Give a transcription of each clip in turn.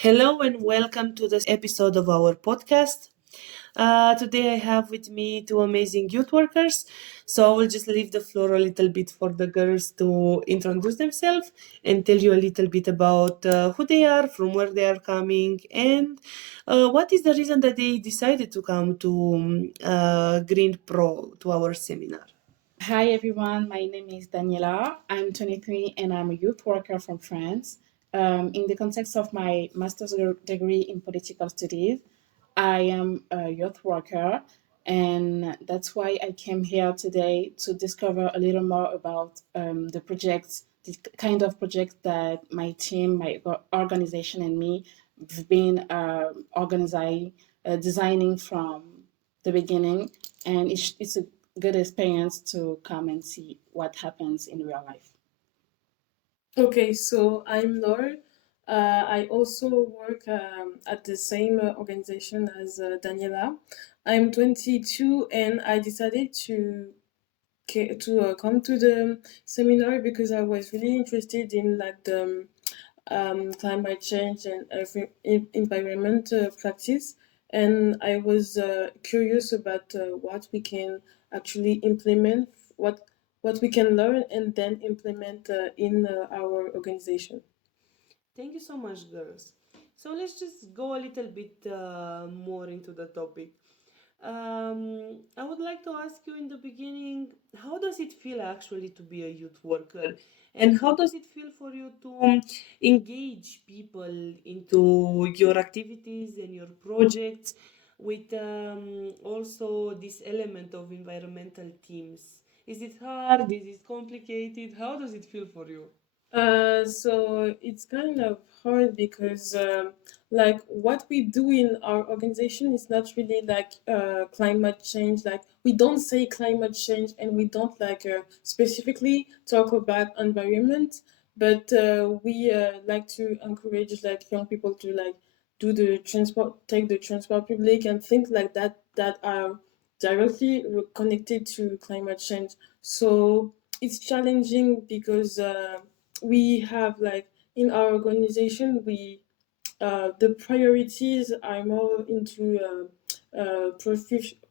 Hello and welcome to this episode of our podcast. Today I have with me two amazing youth workers. So I will just leave the floor a little bit for the girls to introduce themselves and tell you a little bit about who they are, from where they are coming, and what is the reason that they decided to come to GreenPro, to our seminar. Hi everyone, my name is Daniela. I'm 23 and I'm a youth worker from France. In the context of my master's degree in political studies, I am a youth worker, and that's why I came here today to discover a little more about the projects, the kind of projects that my team, my organization, and me have been designing from the beginning. And it's a good experience to come and see what happens in real life. Okay, so I'm Laure. I also work at the same organization as Daniela. I'm 22 and I decided to come to the seminar because I was really interested in like the climate change and environment practice, and I was curious about what we can actually implement, what we can learn and then implement in our organization. Thank you so much, girls. So let's just go a little bit more into the topic. I would like to ask you in the beginning, how does it feel actually to be a youth worker? And how does it feel for you to engage people into your activities and your projects with also this element of environmental themes? Is it hard? Is it complicated? How does it feel for you? So it's kind of hard because, like, what we do in our organization is not really like climate change. Like, we don't say climate change, and we don't like specifically talk about environment. But we like to encourage like young people to like do the transport, take the transport public, and things like that are directly connected to climate change. So it's challenging because. We have like in our organization the priorities are more into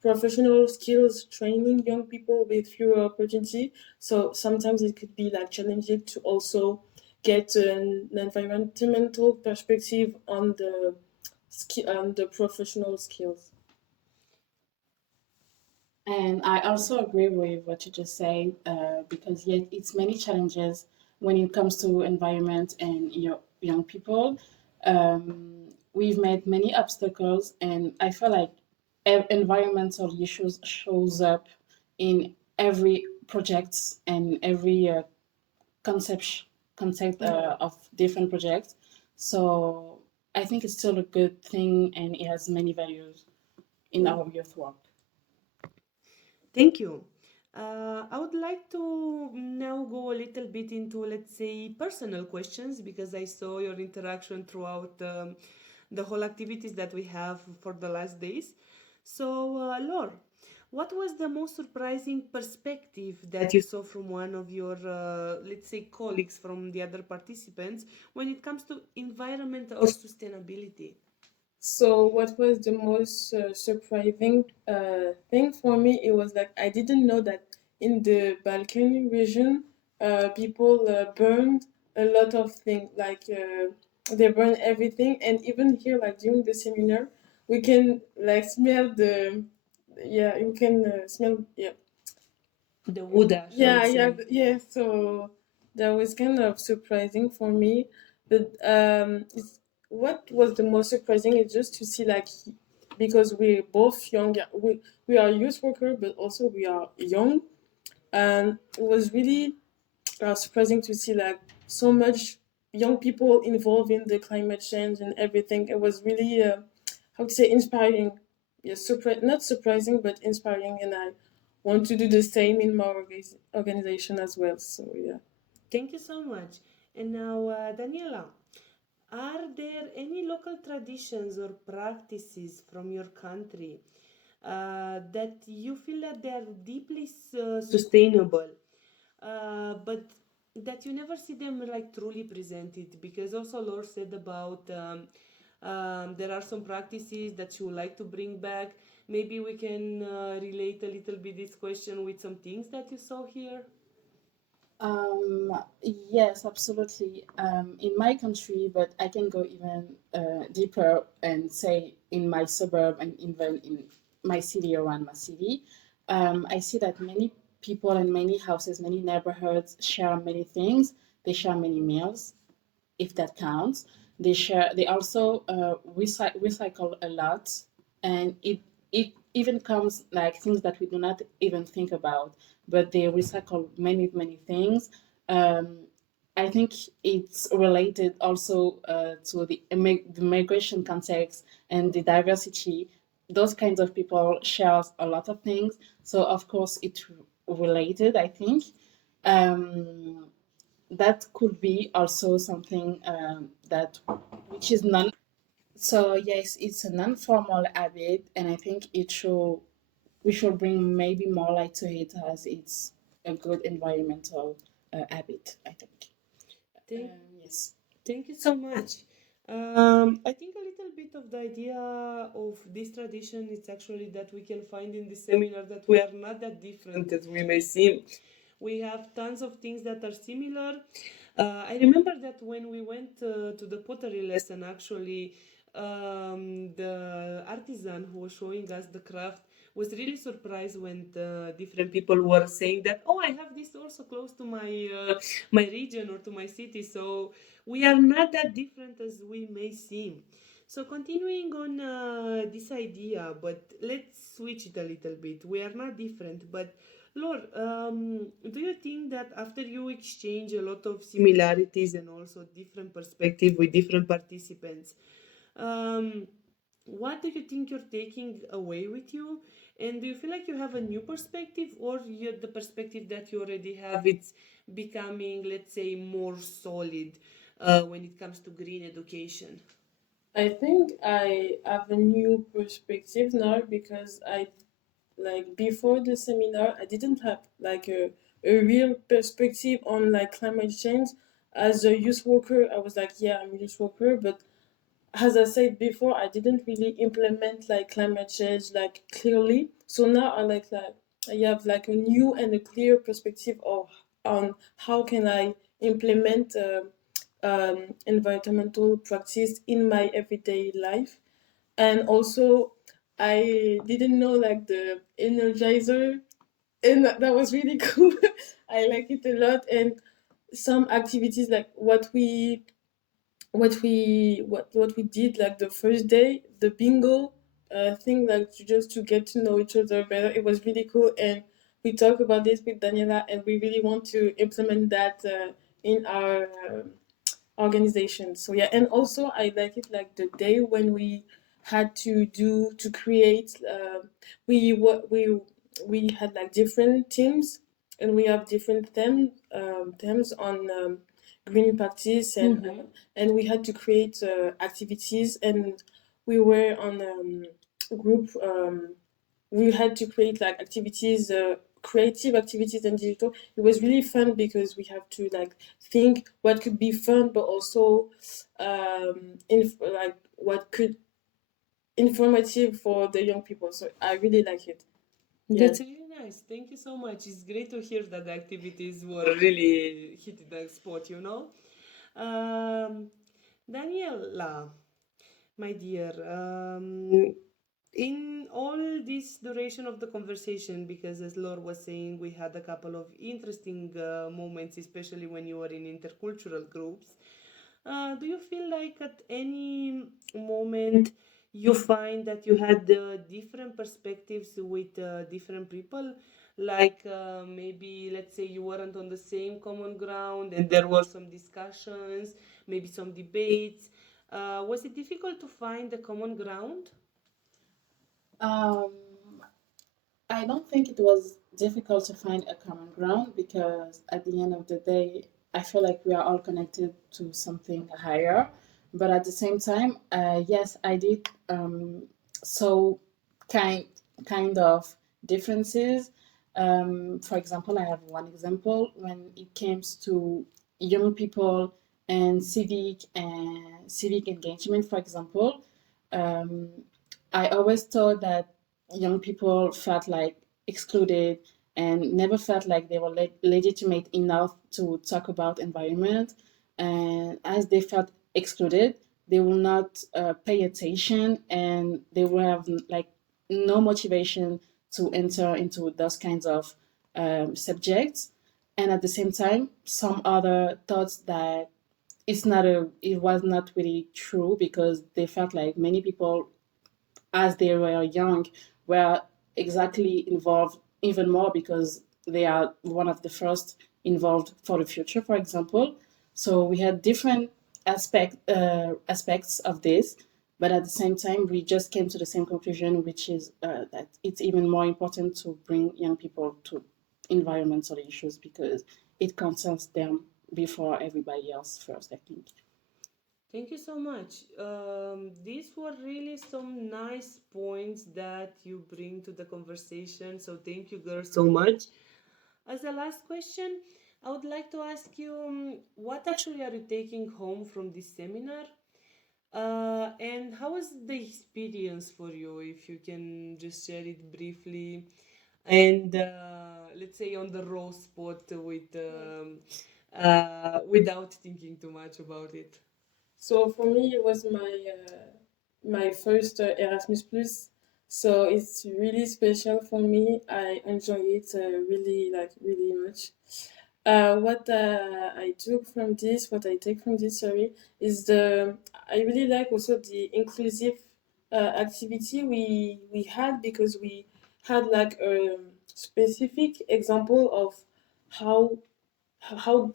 professional skills training young people with fewer opportunity, so sometimes it could be like challenging to also get an environmental perspective on the professional skills. And I also agree with what you just said, because yet it's many challenges when it comes to environment and young people. We've met many obstacles, and I feel like environmental issues shows up in every project and every concept of different projects. So I think it's still a good thing, and it has many values in our youth work. Thank you. I would like to now go a little bit into, let's say, personal questions because I saw your interaction throughout the whole activities that we have for the last days. So, Laure, what was the most surprising perspective that you saw from one of your, let's say, colleagues from the other participants when it comes to environment or sustainability? So what was the most surprising thing for me? It was like I didn't know that in the Balkan region, people burned a lot of things. Like they burn everything, and even here, like during the seminar, we can like smell the yeah, you can smell yeah The wood ash, I yeah would yeah say. yeah. So that was kind of surprising for me, but what was the most surprising is just to see like because we're both young, we are youth worker, but also we are young, and it was really surprising to see like so much young people involved in the climate change and everything. It was really how to say inspiring. Yes, not surprising but inspiring, and I want to do the same in my organization as well. So yeah. Thank you so much. And now, Daniela, are there any local traditions or practices from your country that you feel that they are deeply sustainable, but that you never see them like truly presented? Because also Laura said about There are some practices that you would like to bring back. Maybe we can relate a little bit this question with some things that you saw here. Um, yes, absolutely. In my country, but I can go even deeper and say in my suburb and even in my city, around my city, I see that many people and many houses, many neighborhoods share many things. They share many meals, if that counts. They share. They also recycle a lot, and it even comes like things that we do not even think about, but they recycle many things. Um, I think it's related also to the migration context and the diversity. Those kinds of people share a lot of things, so of course it's related. I think. Um, that could be also something that which is non. So yes, it's a non-formal habit, and I think it should we should bring maybe more light to it as it's a good environmental habit. I think. Thank, Yes. thank you so much. I think a little bit of the idea of this tradition is actually that we can find in this seminar that we are not that different as we may seem. We have tons of things that are similar. I remember that when we went to the pottery lesson, actually, the artisan who was showing us the craft was really surprised when the different people were saying that, oh, I have this also close to my region or to my city. So we are not that different as we may seem. So continuing on this idea, but let's switch it a little bit. We are not different, but Laure, do you think that after you exchange a lot of similarities and also different perspective with different participants, um, what do you think you're taking away with you? And do you feel like you have a new perspective, or the perspective that you already have, it's becoming, let's say, more solid when it comes to green education? I think I have a new perspective now because I like before the seminar I didn't have like a real perspective on like climate change. As a youth worker, I was like, yeah, I'm a youth worker, but as I said before, I didn't really implement like climate change like clearly. So now like I have like a new and a clear perspective of on how can I implement environmental practice in my everyday life. And also I didn't know like the energizer, and that was really cool. I like it a lot. And some activities like what we did like the first day, the bingo thing, like just to get to know each other better. It was really cool, and we talked about this with Daniela, and we really want to implement that in our organization. So yeah, and also I like it like the day when we had to create. We had like different teams, and we have different themes on green practice, and we had to create activities, and we were on group. We had to create like activities. Creative activities and digital. It was really fun because we have to like think what could be fun, but also like what could informative for the young people. So I really like it. Yeah. That's really nice. Thank you so much. It's great to hear that the activities were really hitting the spot, you know? Um, Daniela, my dear, in all this duration of the conversation, because as Laure was saying, we had a couple of interesting moments, especially when you were in intercultural groups. Do you feel like at any moment you find that you had different perspectives with different people? Like maybe, let's say, you weren't on the same common ground and there were some discussions, maybe some debates. Was it difficult to find the common ground? Um, I don't think it was difficult to find a common ground because at the end of the day, I feel like we are all connected to something higher. But at the same time, yes, I did so kind kind of differences. For example, I have one example when it comes to young people and civic engagement, for example. Um, I always thought that young people felt like excluded and never felt like they were legitimate enough to talk about environment. And as they felt excluded, they will not pay attention, and they will have like no motivation to enter into those kinds of subjects. And at the same time, some other thoughts that it was not really true, because they felt like many people, as they were young, were exactly involved even more because they are one of the first involved for the future, for example. So we had different aspects of this, but at the same time, we just came to the same conclusion, which is that it's even more important to bring young people to environmental issues because it concerns them before everybody else first, I think. Thank you so much. These were really some nice points that you bring to the conversation. So thank you, girls, so much. As a last question, I would like to ask you, what actually are you taking home from this seminar? And how was the experience for you? If you can just share it briefly, and let's say on the raw spot without thinking too much about it. So for me, it was my first Erasmus Plus. So it's really special for me. I enjoy it really much. What I took from this, what I take from this, sorry, is I really like also the inclusive activity we had, because we had like a specific example of how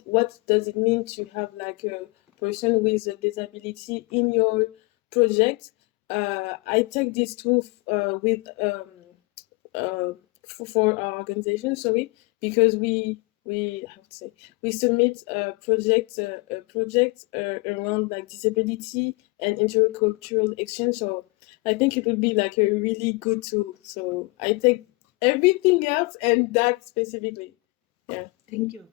what does it mean to have like a person with a disability in your project. I take this tool with for our organization, sorry, because we have to say we submit a project around like disability and intercultural exchange. So I think it would be like a really good tool. So I take everything else and that specifically. Yeah. Thank you.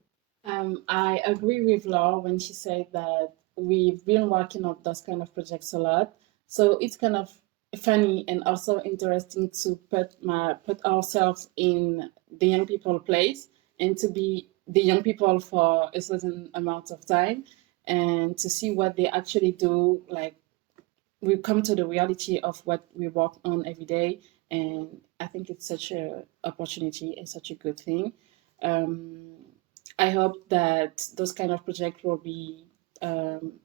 I agree with Laure when she said that we've been working on those kind of projects a lot. So it's kind of funny and also interesting to put ourselves in the young people place and to be the young people for a certain amount of time and to see what they actually do. Like we come to the reality of what we work on every day, and I think it's such a opportunity and such a good thing. Um, I hope that those kind of projects will be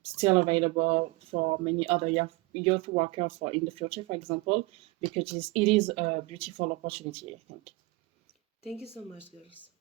still available for many other youth workers for in the future, for example, because it is a beautiful opportunity, I think. Thank you so much, girls.